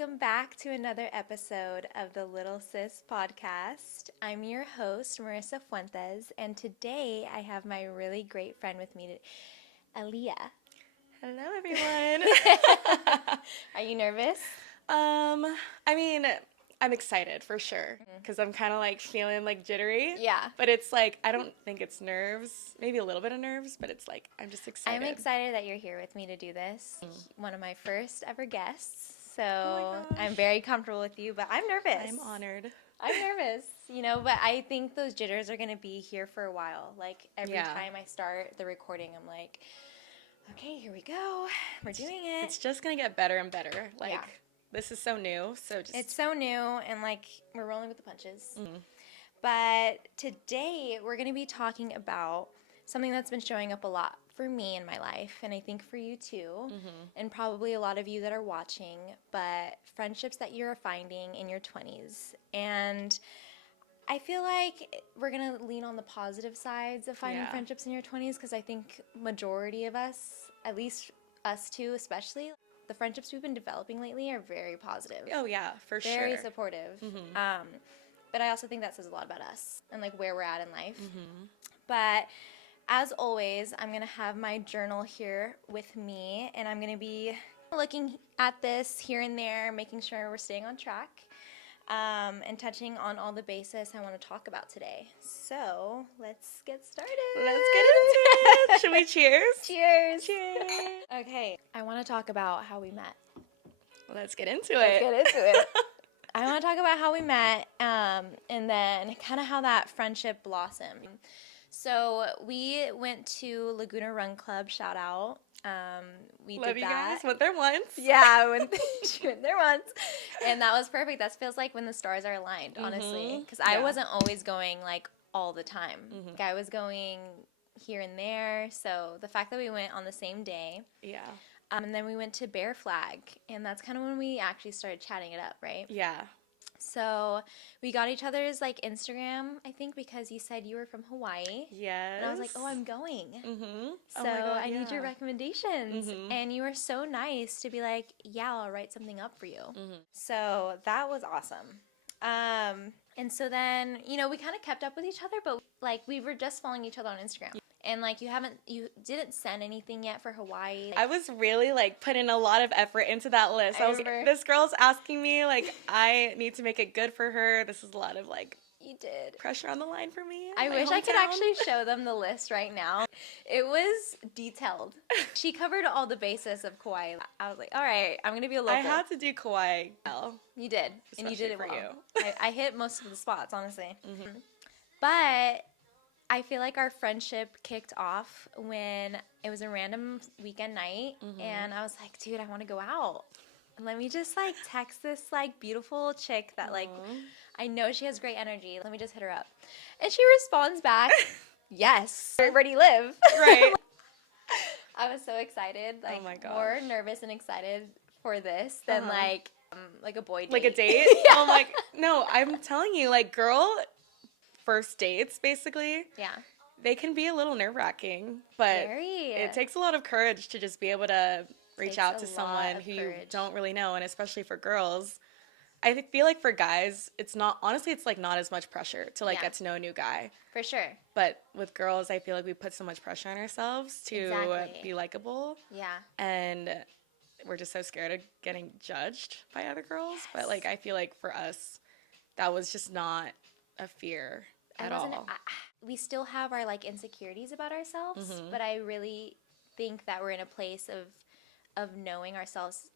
welcome back to another episode of the Lil Sis Podcast. I'm your host, Marissa Fuentes, and today I have my really great friend with me, Aaliah. Hello, everyone. Are you nervous? I'm excited for sure because I'm kind of like feeling like jittery. Yeah. But it's like, I don't think it's nerves, maybe a little bit of nerves, but it's like, I'm just excited. I'm excited that you're here with me to do this. One of my first ever guests. So I'm very comfortable with you, but I'm nervous. I'm honored. I'm nervous, but I think those jitters are going to be here for a while. Like every time I start the recording, I'm like, okay, here we go. We're doing it. It's just going to get better and better. This is so new. It's so new, and we're rolling with the punches. But today we're going to be talking about something that's been showing up a lot for me in my life, and I think for you too, and probably a lot of you that are watching, but friendships that you're finding in your 20s. And I feel like we're going to lean on the positive sides of finding friendships in your 20s, because I think majority of us, at least us two especially, the friendships we've been developing lately are very positive. Oh, yeah, for sure. Very supportive. But I also think that says a lot about us and where we're at in life. But as always, I'm going to have my journal here with me, and I'm going to be looking at this here and there, making sure we're staying on track, and touching on all the bases I want to talk about today. So let's get started. Let's get into it. Should we cheers? Cheers. Cheers. Okay, I want to talk about how we met. Let's get into it. I want to talk about how we met, and then kind of how that friendship blossomed. So we went to Laguna Run Club, shout out. We Love did you that. guys. Went there once. Yeah, she went there once. And that was perfect. That feels like when the stars are aligned, honestly. Because I wasn't always going all the time. I was going here and there. So the fact that we went on the same day. Yeah. And then we went to Bear Flag, and that's kind of when we actually started chatting it up, right? Yeah. So we got each other's Instagram, I think, because you said you were from Hawaii. Yes. And I was like, oh, I'm going. So oh my God, I need your recommendations. And you were so nice to be like, yeah, I'll write something up for you. So that was awesome. And so then, we kind of kept up with each other, but we were just following each other on Instagram. And you didn't send anything yet for Hawaii. I was really putting a lot of effort into that list. I was like, this girl's asking me, I need to make it good for her. This is a lot of you did. Pressure on the line for me. I wish I could actually show them the list right now. It was detailed. She covered all the bases of Kauai. I was like, all right, I'm going to be a local. I had to do Kauai. You did. Especially and you did it for well. you. I hit most of the spots, honestly. But I feel like our friendship kicked off when it was a random weekend night, and I was like, dude, I want to go out. And let me just text this beautiful chick that I know she has great energy. Let me just hit her up. And she responds back, yes, where do you live? Right. I was so excited, oh my gosh. More nervous and excited for this than a boy date. Like a date? Yeah. Oh no, I'm telling you, girl first dates, basically. Yeah. They can be a little nerve-wracking, but it takes a lot of courage to just be able to reach out to someone who you don't really know, and especially for girls. I feel like for guys, it's not not as much pressure to get to know a new guy. For sure. But with girls, I feel like we put so much pressure on ourselves to be likable. Yeah. And we're just so scared of getting judged by other girls. Yes. But I feel like for us, that was just not a fear at all. We still have our insecurities about ourselves, but I really think that we're in a place of knowing ourselves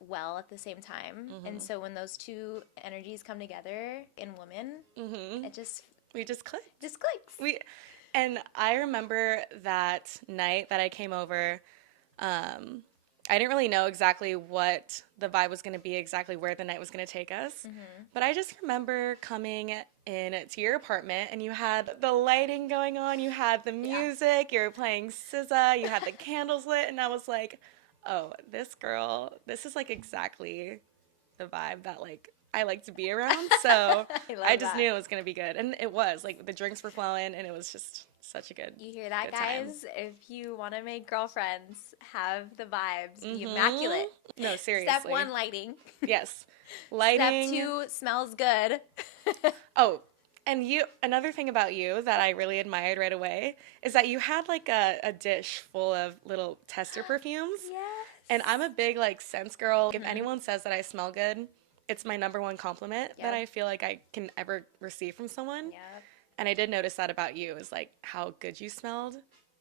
well at the same time. And so when those two energies come together in women, we just click. Just clicks. And I remember that night that I came over, I didn't really know exactly what the vibe was going to be, exactly where the night was going to take us. But I just remember coming in to your apartment, and you had the lighting going on, you had the music, you were playing SZA, you had the candles lit, and I was like, oh, this girl, this is exactly the vibe that I like to be around. So I just knew it was going to be good. And it was. The drinks were flowing, and it was just such a good You hear that, good time. guys? If you want to make girlfriends, have the vibes, be immaculate. No, seriously. Step 1, lighting. Yes. Lighting. Step 2, smells good. Oh, and another thing about you that I really admired right away is that you had like a dish full of little tester perfumes. Yes. And I'm a big like scents girl. If anyone says that I smell good, it's my number one compliment that I feel like I can ever receive from someone. Yep. And I did notice that about you, is like how good you smelled.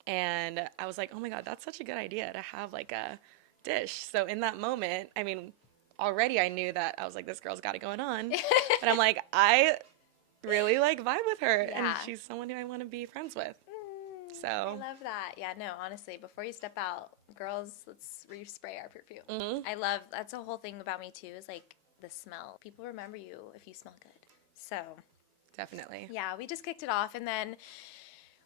And I was like, oh my God, that's such a good idea to have like a dish. So in that moment, I mean, already I knew that I was like, this girl's got it going on. But I'm like, I really like vibe with her. Yeah. And she's someone who I want to be friends with. So I love that. Yeah, no, honestly, before you step out, girls, let's respray our perfume. I love, that's a whole thing about me too, is like the smell. People remember you if you smell good. So definitely. yeah, we just kicked it off, and then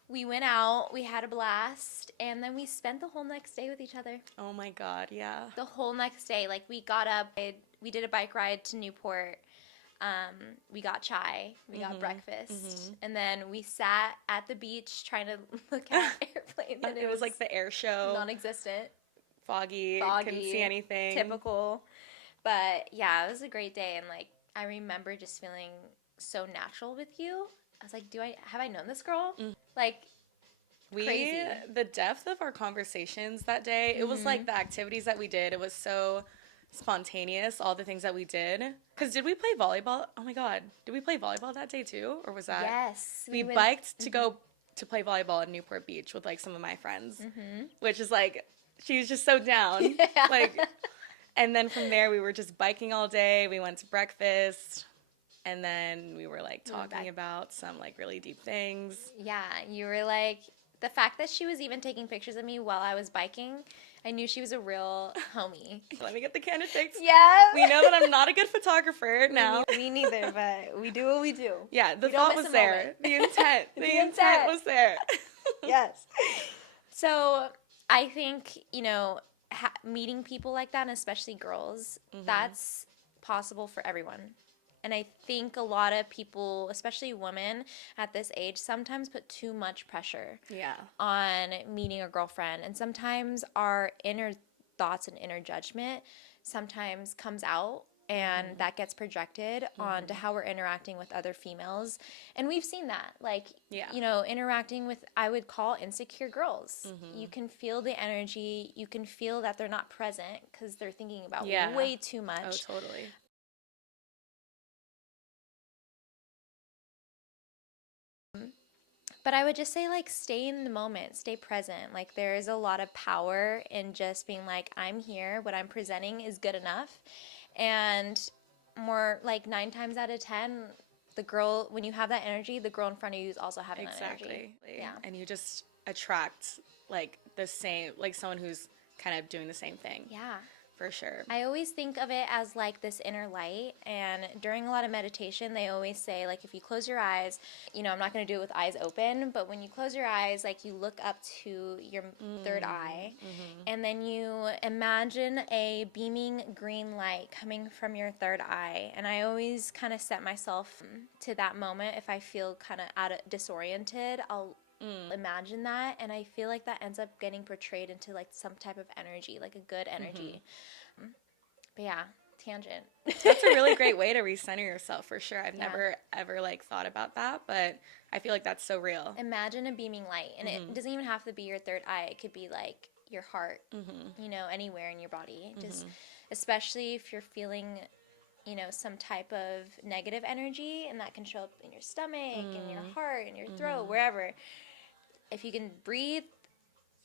we went out, we had a blast, and then we spent the whole next day with each other. Oh my God, yeah. The whole next day. Like, we got up, we did a bike ride to Newport. We got chai, we got breakfast, and then we sat at the beach trying to look at airplanes. And it was like the air show. Non-existent. Foggy, couldn't see anything. Typical. But yeah, it was a great day, and like, I remember just feeling so natural with you. I was like, have I known this girl? Like, crazy. The depth of our conversations that day, it was like the activities that we did, it was so spontaneous, all the things that we did. Because did we play volleyball? Oh my God. Did we play volleyball that day too? Or was that? Yes. We biked to go to play volleyball at Newport Beach with like some of my friends, which is like, she was just so down. Yeah. Like, and then from there we were just biking all day. We went to breakfast. And then we were like talking about some like really deep things. Yeah, you were like, the fact that she was even taking pictures of me while I was biking, I knew she was a real homie. Let me get the candid pics. Yeah. We know that I'm not a good photographer now. Me neither, but we do what we do. Yeah, the thought was there. The intent. The intent was there. Yes. So I think, meeting people like that, and especially girls, that's possible for everyone. And I think a lot of people, especially women at this age, sometimes put too much pressure on meeting a girlfriend. And sometimes our inner thoughts and inner judgment sometimes comes out, and that gets projected onto how we're interacting with other females. And we've seen that, like, interacting with, I would call, insecure girls. You can feel the energy. You can feel that they're not present because they're thinking about way too much. Oh, totally. But I would just say, like, stay in the moment, stay present. Like, there is a lot of power in just being like, I'm here, what I'm presenting is good enough. And more, like, 9 times out of 10, the girl, when you have that energy, the girl in front of you is also having that energy. Yeah. And you just attract, like, the same, like, someone who's kind of doing the same thing. Yeah. For sure. I always think of it as like this inner light, and during a lot of meditation, they always say, like, if you close your eyes, I'm not going to do it with eyes open, but when you close your eyes, like, you look up to your third eye, and then you imagine a beaming green light coming from your third eye. And I always kind of set myself to that moment. If I feel kind of disoriented, I'll imagine that, and I feel like that ends up getting portrayed into like some type of energy, like a good energy. But yeah, tangent. That's a really great way to recenter yourself, for sure. I've never ever like thought about that, but I feel like that's so real. Imagine a beaming light, and it doesn't even have to be your third eye. It could be like your heart, anywhere in your body. Just especially if you're feeling some type of negative energy, and that can show up in your stomach, in your heart, in your throat, wherever. If you can breathe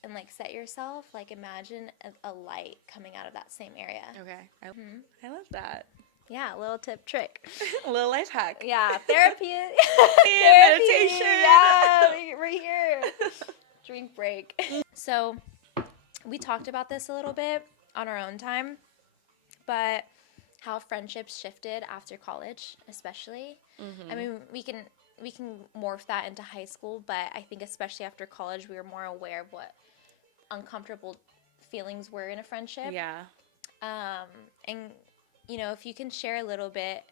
and, like, set yourself, like, imagine a light coming out of that same area. Okay. I love that. Yeah, a little tip trick. A little life hack. Yeah, therapy. Meditation. Yeah, we're here. Drink break. So we talked about this a little bit on our own time, but how friendships shifted after college, especially. I mean, we can morph that into high school, but I think especially after college, we were more aware of what uncomfortable feelings were in a friendship. Yeah. And, if you can share a little bit,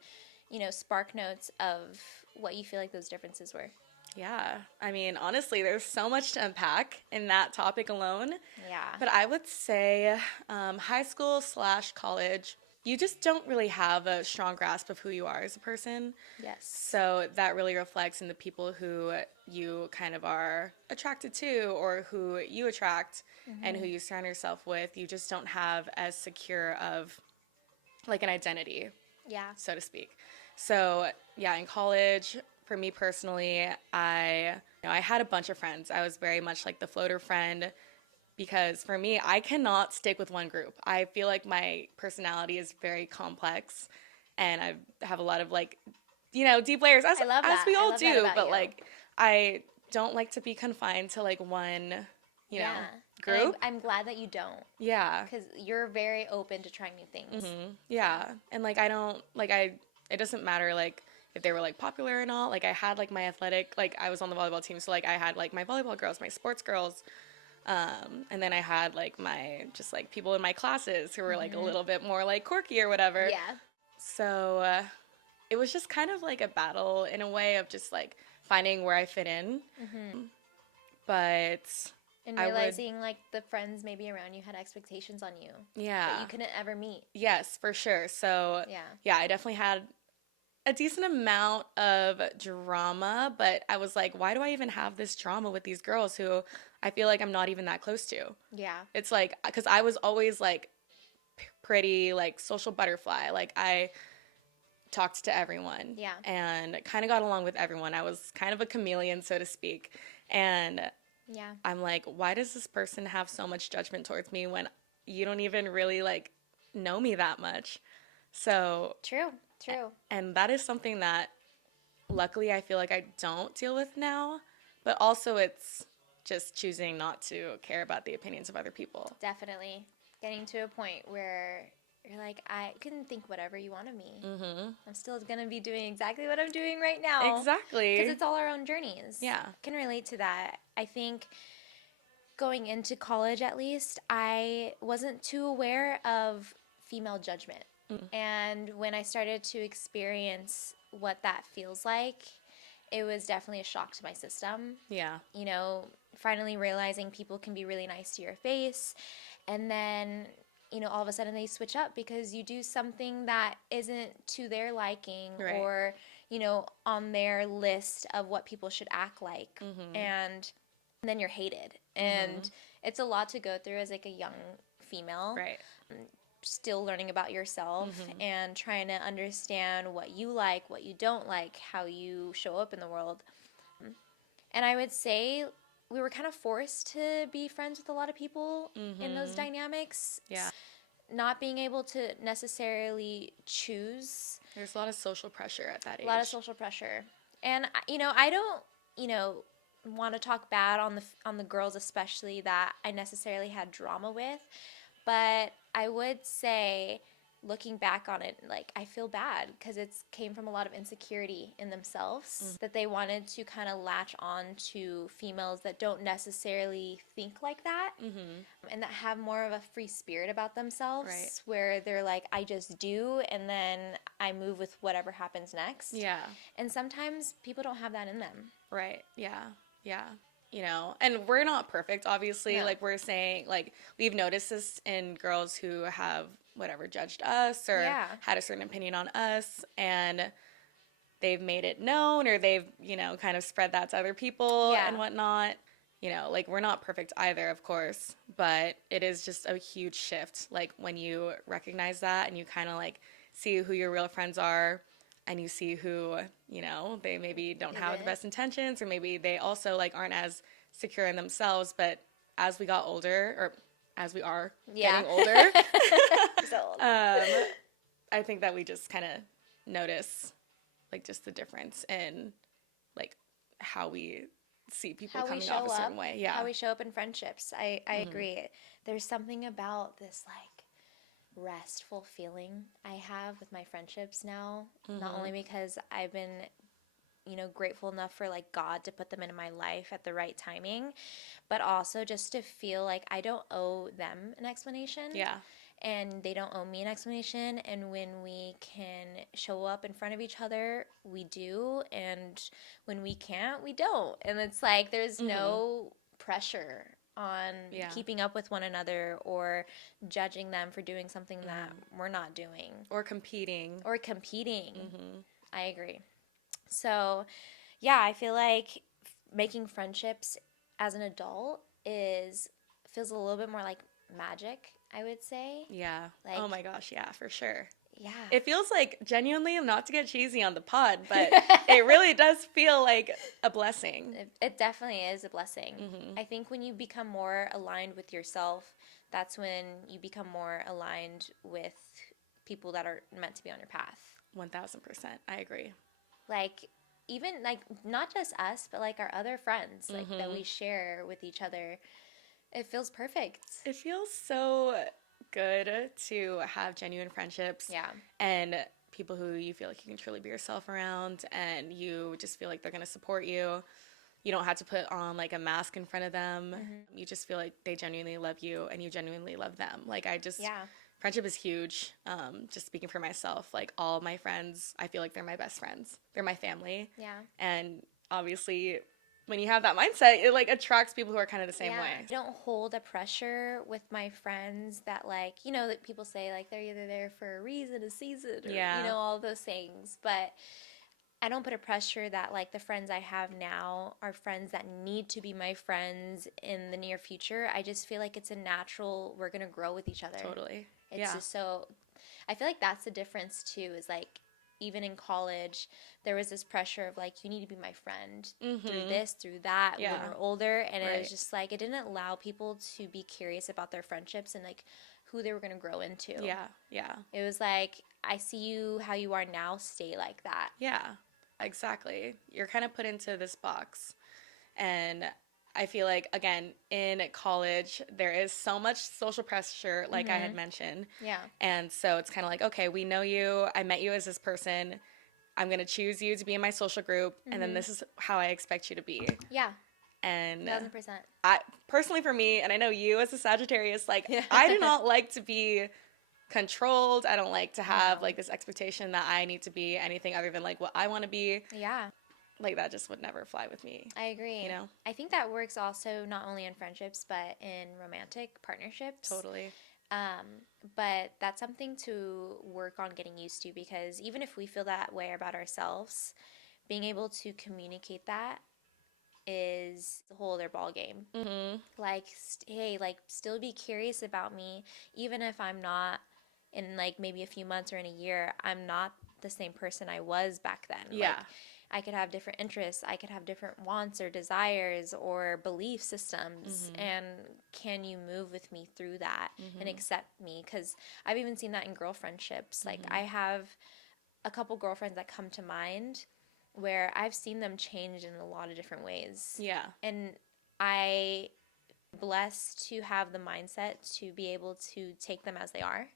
spark notes of what you feel like those differences were. Yeah. I mean, honestly, there's so much to unpack in that topic alone. Yeah. But I would say high school / college, you just don't really have a strong grasp of who you are as a person. Yes. So that really reflects in the people who you kind of are attracted to or who you attract and who you surround yourself with. You just don't have as secure of like an identity, Yeah. so to speak. So yeah, in college, for me personally, I had a bunch of friends. I was very much like the floater friend because for me, I cannot stick with one group. I feel like my personality is very complex and I have a lot of like, deep layers as I love as that. we I all love that do, about but you. like I don't like to be confined to like one, Yeah. group. And I'm glad that you don't, Yeah. because you're very open to trying new things. Yeah. And like it doesn't matter like if they were like popular or not. Like I had like my athletic, like I was on the volleyball team, so like I had like my volleyball girls, my sports girls. And then I had like my just like people in my classes who were like a little bit more like quirky or whatever. Yeah. So it was just kind of like a battle in a way of just like finding where I fit in. But And I would- realizing like the friends maybe around you had expectations on you that yeah, you couldn't ever meet. yes, for sure. So Yeah. I definitely had a decent amount of drama, but I was like, why do I even have this drama with these girls who I feel like I'm not even that close to? Yeah. It's like, because I was always like pretty, like social butterfly. Like I talked to everyone. Yeah. And kind of got along with everyone. I was kind of a chameleon, so to speak. And Yeah. I'm like, why does this person have so much judgment towards me when you don't even really like know me that much? So True. and that is something that luckily I feel like I don't deal with now, but also it's just choosing not to care about the opinions of other people. Definitely. Getting to a point where you're like, I can think whatever you want of me. I'm still going to be doing exactly what I'm doing right now. Exactly. Because it's all our own journeys. Yeah. I can relate to that. I think going into college, at least, I wasn't too aware of female judgment. And when I started to experience what that feels like, it was definitely a shock to my system. Yeah. Finally realizing people can be really nice to your face. And then, all of a sudden they switch up because you do something that isn't to their liking Right. or, on their list of what people should act like. And then you're hated. And it's a lot to go through as like a young female. Right. Still learning about yourself and trying to understand what you like, what you don't like, how you show up in the world. And I would say we were kind of forced to be friends with a lot of people in those dynamics. Yeah. Not being able to necessarily choose. There's a lot of social pressure at that age. A lot of social pressure. And, I don't, want to talk bad on the girls especially that I necessarily had drama with. But I would say, looking back on it, like, I feel bad because it came from a lot of insecurity in themselves that they wanted to kind of latch on to females that don't necessarily think like that and that have more of a free spirit about themselves, Right. where they're like, I just do, and then I move with whatever happens next. Yeah. And sometimes people don't have that in them. Right. Yeah. Yeah. And we're not perfect, obviously. No. Like we're saying, like we've noticed this in girls who have whatever judged us or had a certain opinion on us, and they've made it known, or they've kind of spread that to other people and whatnot. Like we're not perfect either, of course, but it is just a huge shift. Like when you recognize that and you kind of like see who your real friends are. And you see who, they maybe don't have the best intentions, or maybe they also like aren't as secure in themselves. But as we got older, or as we are getting older, So old. I think that we just kind of notice like just the difference in like how we see people coming off a certain way. Yeah. How we show up in friendships. I agree. There's something about this like restful feeling I have with my friendships now, not only because I've been grateful enough for like God to put them into my life at the right timing, but also just to feel like I don't owe them an explanation. Yeah. and they don't owe me an explanation. And when we can show up in front of each other, we do. And when we can't, we don't. And it's like there's no pressure on keeping up with one another or judging them for doing something that we're not doing. Or competing. I agree. So, yeah, I feel like making friendships as an adult feels a little bit more like magic, I would say. Yeah. Like, oh my gosh, yeah, for sure. Yeah. It feels like, genuinely, not to get cheesy on the pod, but it really does feel like a blessing. It definitely is a blessing. I think when you become more aligned with yourself, that's when you become more aligned with people that are meant to be on your path. 1000%. I agree. Like, even, like, not just us, but, like, our other friends, like, that we share with each other. It feels perfect. It feels so good to have genuine friendships. Yeah. And people who you feel like you can truly be yourself around, and you just feel like they're going to support you. You don't have to put on, like, a mask in front of them. You just feel like they genuinely love you, and you genuinely love them. Like, friendship is huge. Just speaking for myself, like, all my friends, I feel like they're my best friends. They're my family. Yeah. And obviously, when you have that mindset, it, like, attracts people who are kind of the same way. I don't hold a pressure with my friends that, like, you know, that people say, like, they're either there for a reason, a season, or, you know, all those things. But I don't put a pressure that, like, the friends I have now are friends that need to be my friends in the near future. I just feel like it's a natural, we're going to grow with each other. Totally. It's just so, I feel like that's the difference, too, is, like, even in college, there was this pressure of, like, you need to be my friend through this, through that, when we're older. And it was just, like, it didn't allow people to be curious about their friendships and, like, who they were going to grow into. Yeah. It was, like, I see you how you are now, stay like that. Yeah, exactly. You're kind of put into this box. And I feel like, again, in college, there is so much social pressure, like I had mentioned. Yeah. And so it's kind of like, okay, we know you. I met you as this person. I'm going to choose you to be in my social group. And then this is how I expect you to be. Yeah. And 1000%. Personally, for me, and I know you as a Sagittarius, like, I do not like to be controlled. I don't like to have, like, this expectation that I need to be anything other than, like, what I want to be. Yeah. Like, that just would never fly with me. I agree. You know? I think that works also not only in friendships, but in romantic partnerships. Totally. But that's something to work on getting used to, because even if we feel that way about ourselves, being able to communicate that is a whole other ball game. Like, hey, like, still be curious about me, even if I'm not in, like, maybe a few months or in a year, I'm not the same person I was back then. Yeah. Like, I could have different interests. I could have different wants or desires or belief systems. And can you move with me through that and accept me? Because I've even seen that in girl friendships. Like, I have a couple girlfriends that come to mind where I've seen them change in a lot of different ways. Yeah. And I blessed to have the mindset to be able to take them as they are.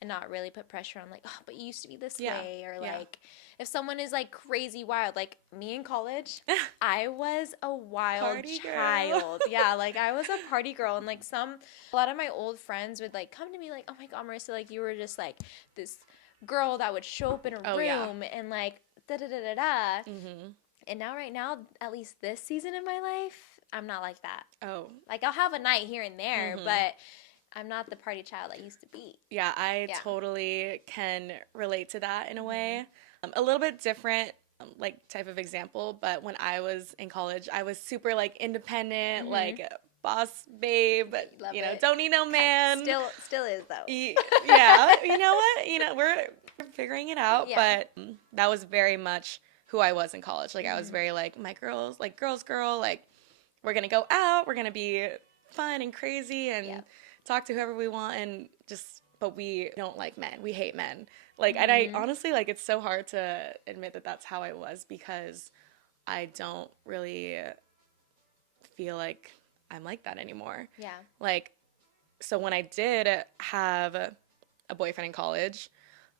And not really put pressure on, like, oh, but you used to be this way, or like, if someone is, like, crazy wild, like me in college, I was a wild Party child. Yeah, like, I was a party girl, and, like, a lot of my old friends would, like, come to me like, oh my God, Marissa, like, you were just, like, this girl that would show up in a room and, like, da-da-da-da-da. And now, right now, at least this season in my life, I'm not like that. Like, I'll have a night here and there, but I'm not the party child I used to be. Yeah, I totally can relate to that in a way. A little bit different, like, type of example, but when I was in college, I was super, like, independent, like, boss babe, you know, don't need no man. Still is, though. Yeah, you know what? You know, we're figuring it out, but that was very much who I was in college. Like, I was very, like, my girls, like, girls girl, like, we're going to go out, we're going to be fun and crazy and talk to whoever we want, and just, but we don't like men. We hate men. Like, and I honestly, like, it's so hard to admit that that's how I was, because I don't really feel like I'm like that anymore. Yeah. Like, so when I did have a boyfriend in college,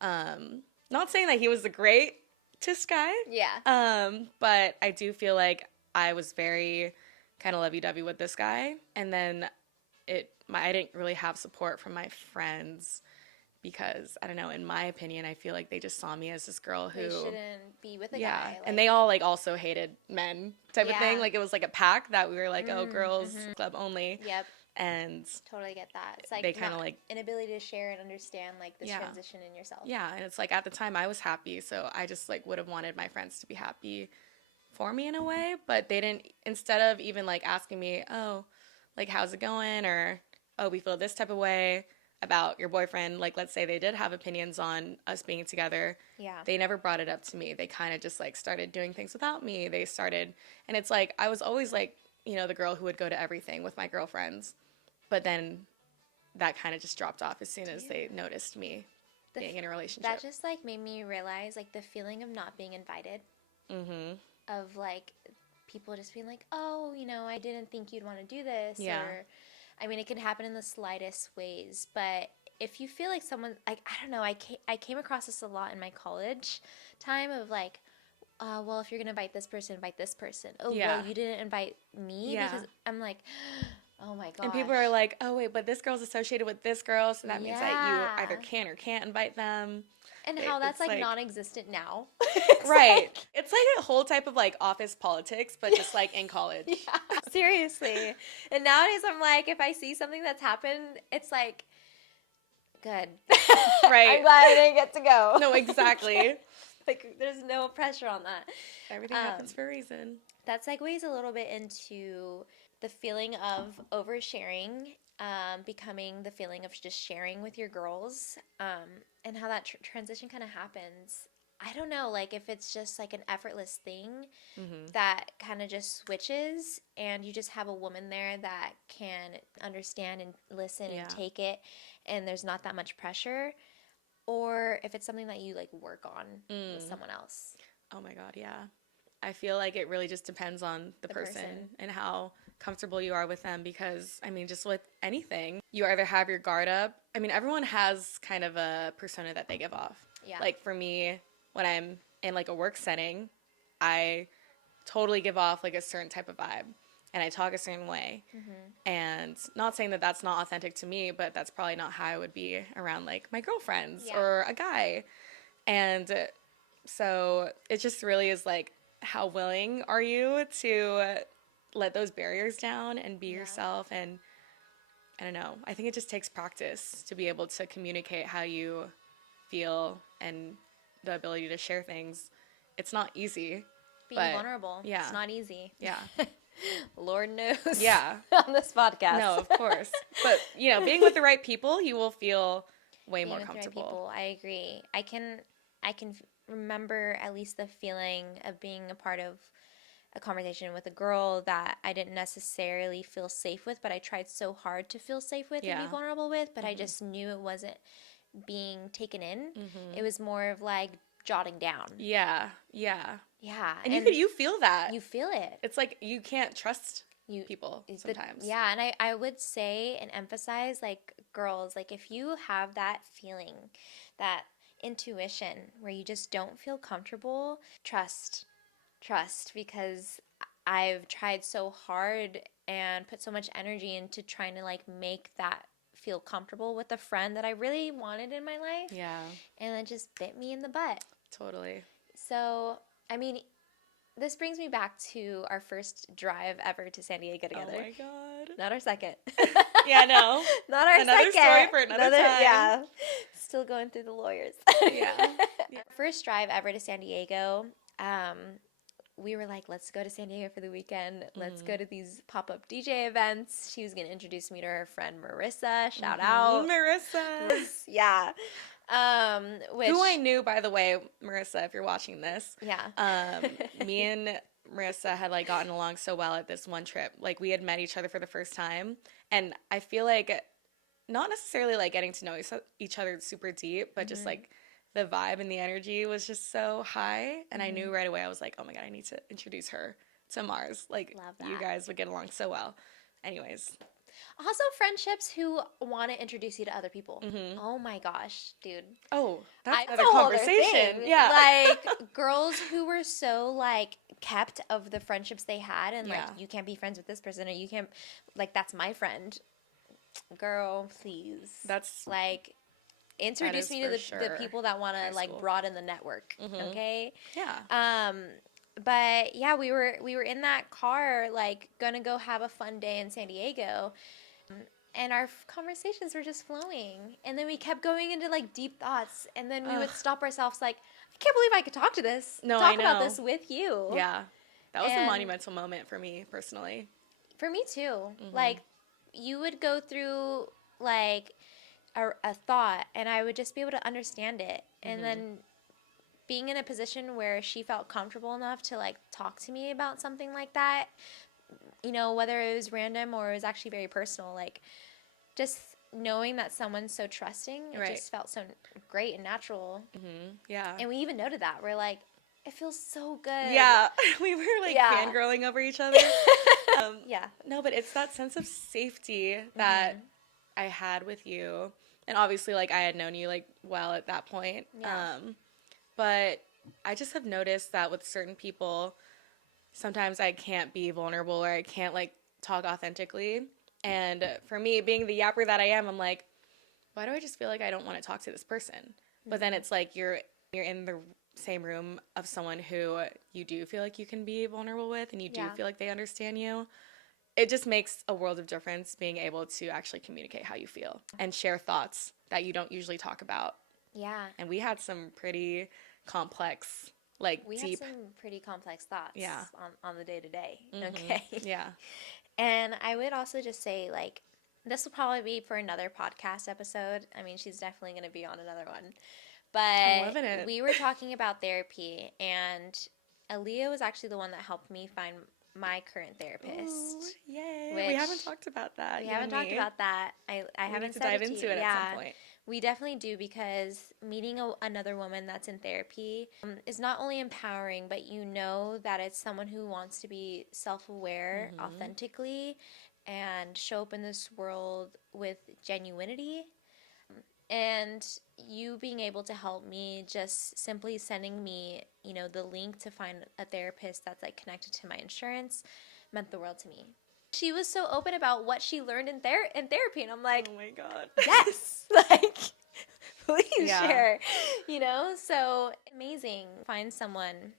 not saying that he was the greatest guy. Yeah. But I do feel like I was very kind of lovey-dovey with this guy. And then I didn't really have support from my friends because, I don't know, in my opinion, I feel like they just saw me as this girl who... They shouldn't be with a guy. Like, and they all, like, also hated men type of thing. Like, it was, like, a pack that we were like, oh, girls club only. Yep. And... Totally get that. It's, like, they kind of, like... inability to share and understand, like, this transition in yourself. Yeah, and it's, like, at the time, I was happy, so I just, like, would have wanted my friends to be happy for me in a way, but they didn't... Instead of even, like, asking me, oh, like, how's it going? Or, oh, we feel this type of way about your boyfriend, like, let's say they did have opinions on us being together. Yeah. They never brought it up to me. They kind of just, like, started doing things without me. They started, and it's like, I was always, like, you know, the girl who would go to everything with my girlfriends. But then that kind of just dropped off as soon as they noticed me being in a relationship. That just, like, made me realize, like, the feeling of not being invited. Of, like, people just being like, oh, you know, I didn't think you'd want to do this. Yeah. Or, I mean, it can happen in the slightest ways, but if you feel like someone, like, I don't know, I came across this a lot in my college time of, like, well, if you're going to invite this person, invite this person. Oh, well, you didn't invite me? Because I'm like, oh my gosh. And people are like, oh, wait, but this girl's associated with this girl, so that means that you either can or can't invite them. And how that's, like, non-existent now. Right. It's like a whole type of, like, office politics, but just, like, in college. Yeah, seriously. And nowadays I'm like, if I see something that's happened, it's like, good. Right. I'm glad I didn't get to go. No, exactly. Like, there's no pressure on that. Everything happens for a reason. That segues a little bit into the feeling of oversharing, becoming the feeling of just sharing with your girls, and how that transition kind of happens. I don't know, like, if it's just, like, an effortless thing that kind of just switches and you just have a woman there that can understand and listen and take it, and there's not that much pressure, or if it's something that you, like, work on with someone else. Oh, my God, yeah. I feel like it really just depends on the person and how comfortable you are with them because, I mean, just with anything, you either have your guard up. I mean, everyone has kind of a persona that they give off. Yeah. Like, for me, when I'm in, like, a work setting, I totally give off, like, a certain type of vibe. And I talk a certain way. And not saying that that's not authentic to me, but that's probably not how I would be around, like, my girlfriends or a guy. And so it just really is, like, how willing are you to let those barriers down and be yourself? And I don't know. I think it just takes practice to be able to communicate how you feel and the ability to share things. It's not easy. Being vulnerable. Yeah. It's not easy. Yeah. Lord knows. Yeah. On this podcast. No, of course. But, you know, being with the right people, you will feel way more comfortable. The right people, I agree. I can remember at least the feeling of being a part of a conversation with a girl that I didn't necessarily feel safe with, but I tried so hard to feel safe with and be vulnerable with, but I just knew it wasn't being taken in. It was more of, like, jotting down. Yeah, yeah. Yeah. And you feel that. You feel it. It's like you can't trust people sometimes. Yeah, and I would say and emphasize, like, girls, like, if you have that feeling, that intuition where you just don't feel comfortable, trust, because I've tried so hard and put so much energy into trying to, like, make that feel comfortable with a friend that I really wanted in my life. Yeah. And it just bit me in the butt. Totally. So, I mean, this brings me back to our first drive ever to San Diego together. Oh my God. Not our second. Yeah, no. Not our another second. Story for another time. Yeah. Still going through the lawyers. Yeah. First drive ever to San Diego. We were like, let's go to San Diego for the weekend. Let's go to these pop-up DJ events. She was going to introduce me to her friend Marissa. Shout out. Marissa. Yeah. Who I knew, by the way, Marissa, if you're watching this. Yeah. Me and Marissa had, like, gotten along so well at this one trip. Like, we had met each other for the first time. And I feel like not necessarily, like, getting to know each other super deep, but just, like, the vibe and the energy was just so high. And I knew right away, I was like, oh my God, I need to introduce her to Mars. Like, you guys would get along so well. Anyways. Also, friendships who want to introduce you to other people. Oh my gosh, dude. Oh, that's another conversation. Yeah. Like, girls who were so, like, kept of the friendships they had and, like, you can't be friends with this person or you can't, like, that's my friend. Girl, please. That's like introduce me to the people that want to like broaden the network. Okay. Yeah. But yeah, we were in that car, like gonna go have a fun day in San Diego, and our conversations were just flowing, and then we kept going into like deep thoughts, and then we would stop ourselves like, I can't believe I could talk about this with you. Yeah, that was a monumental moment for me personally. For me too. Like, you would go through like a thought, and I would just be able to understand it, and then being in a position where she felt comfortable enough to like talk to me about something like that, you know, whether it was random or it was actually very personal, like just knowing that someone's so trusting, it just felt so great and natural. Yeah. And we even noted that. We're like, it feels so good. Yeah. We were like fangirling over each other. Yeah. No, but it's that sense of safety that I had with you. And obviously, like, I had known you, like, well at that point. Yeah. But I just have noticed that with certain people, sometimes I can't be vulnerable or I can't, like, talk authentically. And for me, being the yapper that I am, I'm like, why do I just feel like I don't want to talk to this person? But then it's like you're in the same room of someone who you do feel like you can be vulnerable with and you do feel like they understand you. It just makes a world of difference being able to actually communicate how you feel and share thoughts that you don't usually talk about. Yeah. And we had some pretty complex, like, we deep. had some pretty complex thoughts Yeah. on the day-to-day. Okay. Yeah. And I would also just say, like, this will probably be for another podcast episode. I mean, she's definitely going to be on another one. But I'm loving it. We were talking about therapy, and Aaliah was actually the one that helped me find my current therapist. Ooh, yay. We haven't talked about that. We haven't talked about that. I haven't said dive into it at some point. We definitely do, because meeting another woman that's in therapy is not only empowering, but you know that it's someone who wants to be self-aware authentically and show up in this world with genuinity. And you being able to help me, just simply sending me, you know, the link to find a therapist that's like connected to my insurance meant the world to me. She was so open about what she learned in therapy, and I'm like, oh my God. Yes, like, please share, you know? So amazing. Find someone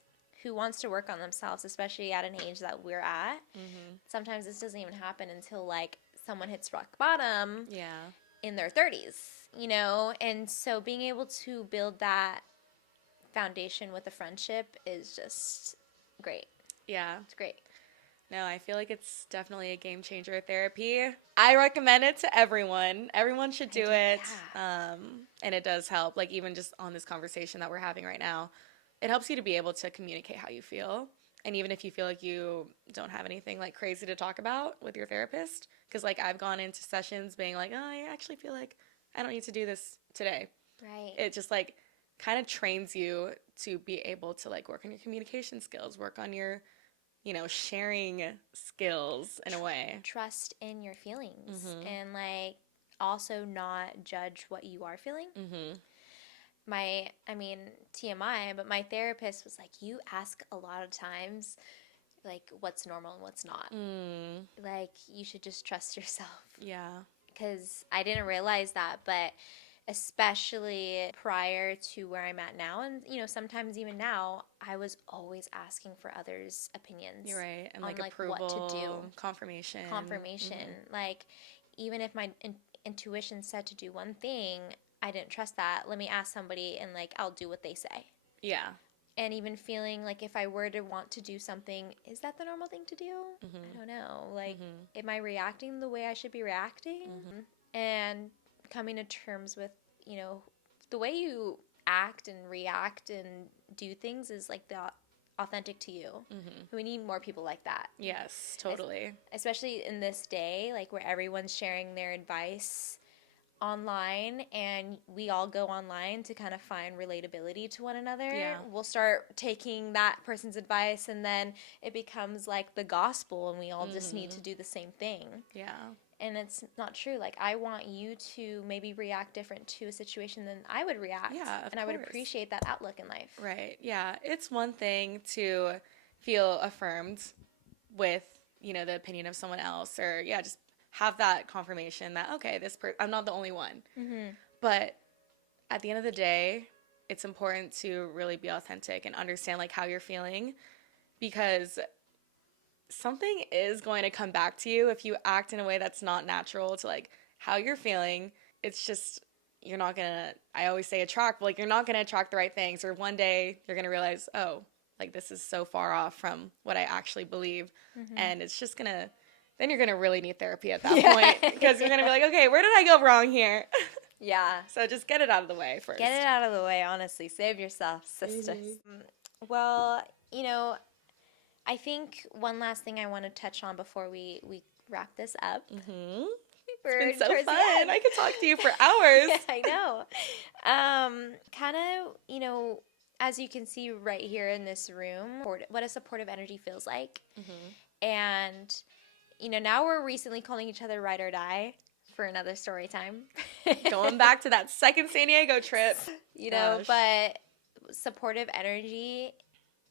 who wants to work on themselves, especially at an age that we're at. Sometimes this doesn't even happen until like someone hits rock bottom in their 30s, you know? And so being able to build that foundation with a friendship is just great. Yeah. It's great. No, I feel like it's definitely a game changer, therapy. I recommend it to everyone. Everyone should do it. Yeah. And it does help. Like, even just on this conversation that we're having right now, it helps you to be able to communicate how you feel. And even if you feel like you don't have anything like crazy to talk about with your therapist, because like I've gone into sessions being like, oh, I actually feel like I don't need to do this today. Right. It just like kind of trains you to be able to like work on your communication skills, work on your, you know, sharing skills in a way. Trust in your feelings and like also not judge what you are feeling. TMI, but my therapist was like, you ask a lot of times like what's normal and what's not. Like, you should just trust yourself. Yeah. Because I didn't realize that, but especially prior to where I'm at now, and you know, sometimes even now, I was always asking for others' opinions. You're right. And on, like approval, what to do. confirmation. Like, even if my intuition said to do one thing, I didn't trust that. Let me ask somebody, and like, I'll do what they say. Yeah. And even feeling like if I were to want to do something, is that the normal thing to do? I don't know. Like, am I reacting the way I should be reacting? And coming to terms with, you know, the way you act and react and do things is like the authentic to you. We need more people like that. Yes, totally. Especially in this day, like where everyone's sharing their advice online, and we all go online to kind of find relatability to one another. Yeah. We'll start taking that person's advice, and then it becomes like the gospel, and we all just need to do the same thing. Yeah. And it's not true. Like, I want you to maybe react different to a situation than I would react. Yeah, of and I would course. appreciate that outlook in life. Right. Yeah. It's one thing to feel affirmed with, you know, the opinion of someone else, or just have that confirmation that, okay, I'm not the only one. Mm-hmm. But at the end of the day, it's important to really be authentic and understand like how you're feeling, because something is going to come back to you if you act in a way that's not natural to like how you're feeling. It's just, you're not gonna, I always say attract, but like you're not gonna attract the right things, or one day you're gonna realize, oh, like this is so far off from what I actually believe. And it's just gonna, then you're gonna really need therapy at that point, because you're gonna be like, okay, where did I go wrong here? Yeah. So just get it out of the way first. Get it out of the way, honestly. Save yourself, sisters. Well, you know, I think one last thing I want to touch on before we wrap this up. Mm-hmm. It's been so fun. I could talk to you for hours. Yeah, I know. Kind of, you know, as you can see right here in this room, what a supportive energy feels like. And, you know, now we're recently calling each other Ride or Die for another story time. Going back to that second San Diego trip. You know, but supportive energy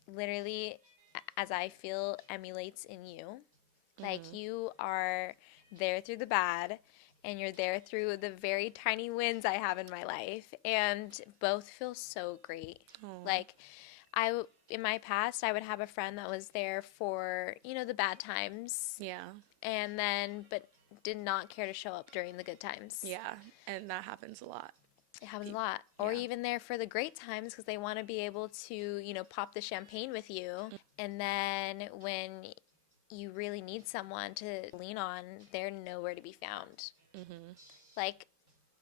literally, as I feel, emulates in you. Like, you are there through the bad, and you're there through the very tiny wins I have in my life, and both feel so great. Like, in my past, I would have a friend that was there for, you know, the bad times. Yeah. And then, but did not care to show up during the good times. Yeah, and that happens a lot. It happens a lot. Or even there for the great times because they want to be able to, you know, pop the champagne with you. And then when you really need someone to lean on, they're nowhere to be found. Like,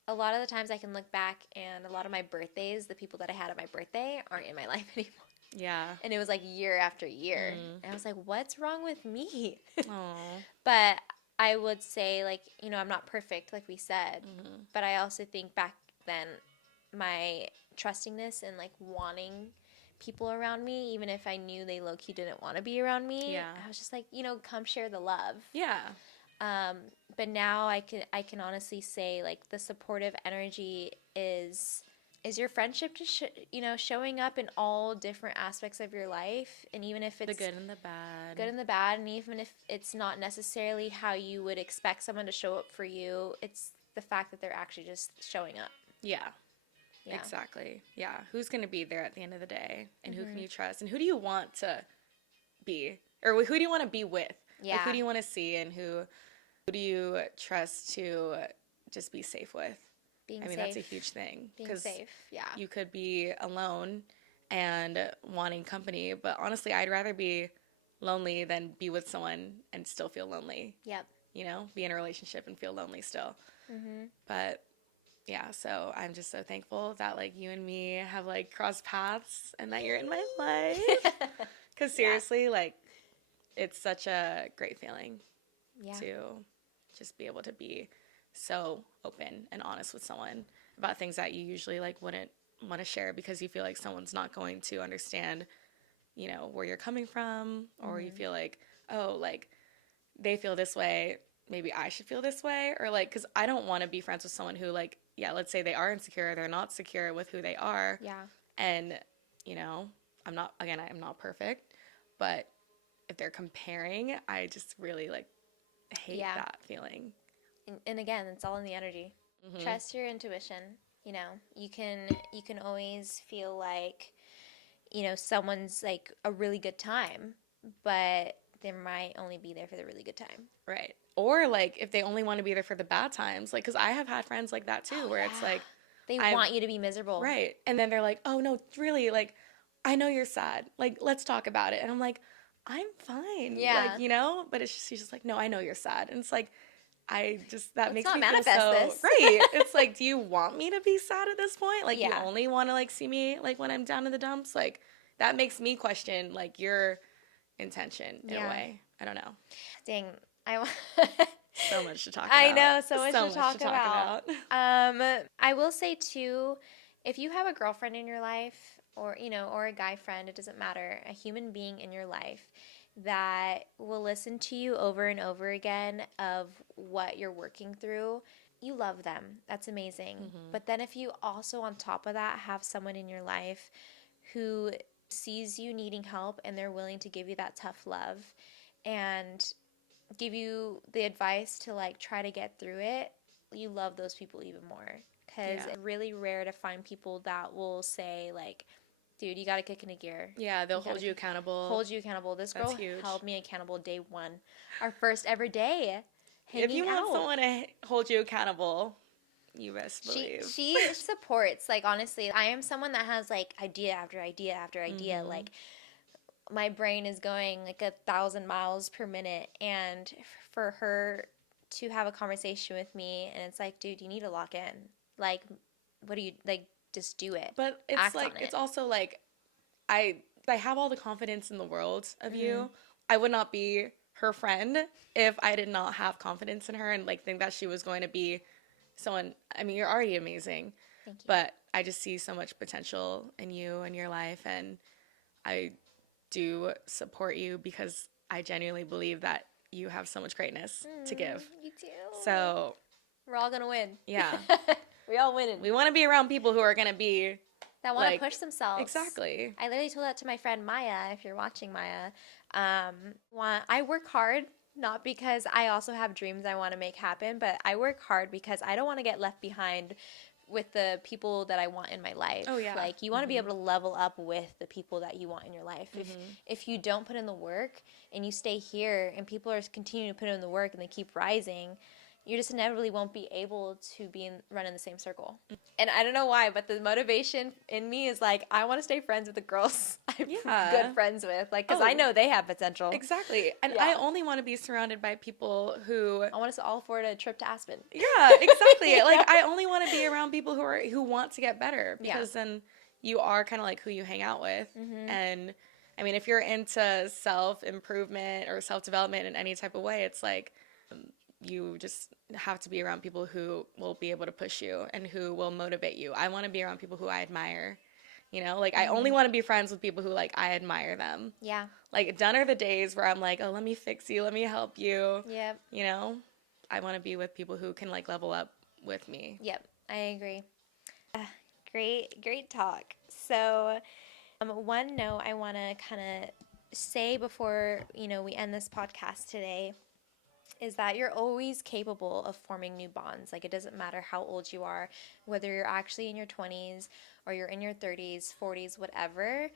a lot of the times I can look back and a lot of my birthdays, the people that I had at my birthday aren't in my life anymore. Yeah. And it was like year after year. And I was like, what's wrong with me? Aww. But I would say, like, you know, I'm not perfect, like we said. But I also think back then, my trustingness and, like, wanting people around me, even if I knew they low-key didn't want to be around me, I was just like, you know, come share the love. Yeah. But now I can honestly say, like, the supportive energy is your friendship just you know, showing up in all different aspects of your life, and even if it's the good and the bad, and even if it's not necessarily how you would expect someone to show up for you, it's the fact that they're actually just showing up. Yeah. Exactly. Yeah. Who's going to be there at the end of the day, and who can you trust, and who do you want to be, or who do you want to be with? Yeah. Like, who do you want to see, and who do you trust to just be safe with? Being safe. That's a huge thing. Being safe, yeah. You could be alone and wanting company, but honestly, I'd rather be lonely than be with someone and still feel lonely. Yep. You know, be in a relationship and feel lonely still. But yeah, so I'm just so thankful that, like, you and me have, like, crossed paths and that you're in my life. Because seriously, like, it's such a great feeling to just be able to be so open and honest with someone about things that you usually, like, wouldn't want to share because you feel like someone's not going to understand, you know, where you're coming from, or you feel like, oh, like, they feel this way, maybe I should feel this way, or, like, because I don't want to be friends with someone who, like, yeah, let's say they are insecure, they're not secure with who they are, and, you know, I'm not perfect, but if they're comparing, I just really, like, hate that feeling. And again, it's all in the energy. Trust your intuition. You know, you can always feel like, you know, someone's, like, a really good time, but they might only be there for the really good time. Right. Or, like, if they only want to be there for the bad times, like, because I have had friends like that too, where it's like, they want you to be miserable. Right. And then they're like, oh no, really, like, I know you're sad, like, let's talk about it. And I'm like, I'm fine. Yeah. Like, you know, but she's just like, no, I know you're sad. And it's like, that makes me manifest feel so this. right. It's like, do you want me to be sad at this point? Like, you only want to, like, see me, like, when I'm down in the dumps? Like, that makes me question, like, your intention in a way. I don't know. Dang, so much to talk about. I know, so much to talk about. I will say too, if you have a girlfriend in your life, or, you know, or a guy friend, it doesn't matter, a human being in your life that will listen to you over and over again of what you're working through, you love them. That's amazing. But then if you also, on top of that, have someone in your life who sees you needing help and they're willing to give you that tough love, and give you the advice to like try to get through it, you love those people even more. Because it's really rare to find people that will say like, dude, you got to kick into gear. Yeah, they'll hold you accountable. Hold you accountable. This That's girl huge. held me accountable day one. Our first ever day hanging If you want someone to hold you accountable, you best believe. She supports. Like, honestly, I am someone that has like idea after idea after idea. Like, my brain is going like 1,000 miles per minute. And for her to have a conversation with me and it's like, dude, you need to lock in. Like, what do you, like, just do it. But it's like, it's also like, I have all the confidence in the world of you. I would not be her friend if I did not have confidence in her and like think that she was going to be someone. I mean, you're already amazing. Thank you. But I just see so much potential in you and your life, and I do support you because I genuinely believe that you have so much greatness to give. You too. So we're all gonna win. Yeah. We all winning. We want to be around people who are going to be that want to push themselves. Exactly. I literally told that to my friend Maya, if you're watching, Maya. I work hard, not because I also have dreams I want to make happen, but I work hard because I don't want to get left behind with the people that I want in my life. Oh, yeah. Like, you want to be able to level up with the people that you want in your life. If you don't put in the work and you stay here and people are continuing to put in the work and they keep rising, you just inevitably won't be able to run in the same circle. And I don't know why, but the motivation in me is like, I want to stay friends with the girls I'm good friends with. Like, because I know they have potential. Exactly. And I only want to be surrounded by people who... I want us to all afford a trip to Aspen. Yeah, exactly. Like, I only want to be around people who want to get better, because then you are kind of like who you hang out with. And I mean, if you're into self-improvement or self-development in any type of way, it's like... you just have to be around people who will be able to push you and who will motivate you. I want to be around people who I admire, you know? Like, I only want to be friends with people who, like, I admire them. Yeah. Like, done are the days where I'm like, oh, let me fix you, let me help you. Yep. You know? I want to be with people who can, like, level up with me. Yep, I agree. Great talk. So, one note I want to kind of say before, we end this podcast today is that you're always capable of forming new bonds. Like, it doesn't matter how old you are, whether you're actually in your 20s or you're in your 30s, 40s, whatever,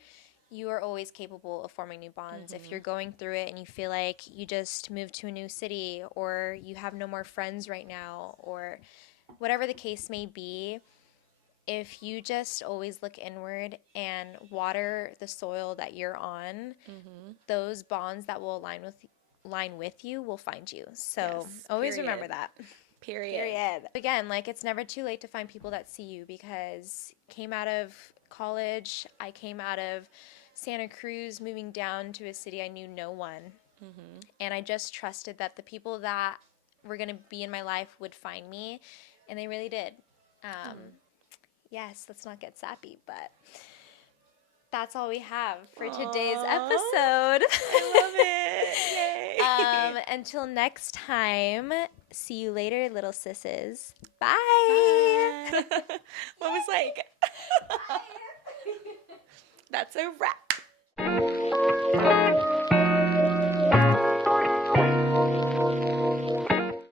you are always capable of forming new bonds. If you're going through it and you feel like you just moved to a new city or you have no more friends right now or whatever the case may be, if you just always look inward and water the soil that you're on, those bonds that will align with you will find you. So always remember that. Period. Again, like, it's never too late to find people that see you, because came out of college, I came out of Santa Cruz, moving down to a city I knew no one. And I just trusted that the people that were going to be in my life would find me, and they really did. Yes, let's not get sappy, but that's all we have for today's episode. I love it. Yay. Until next time, see you later, little sisses. Bye. What was like? That's a wrap.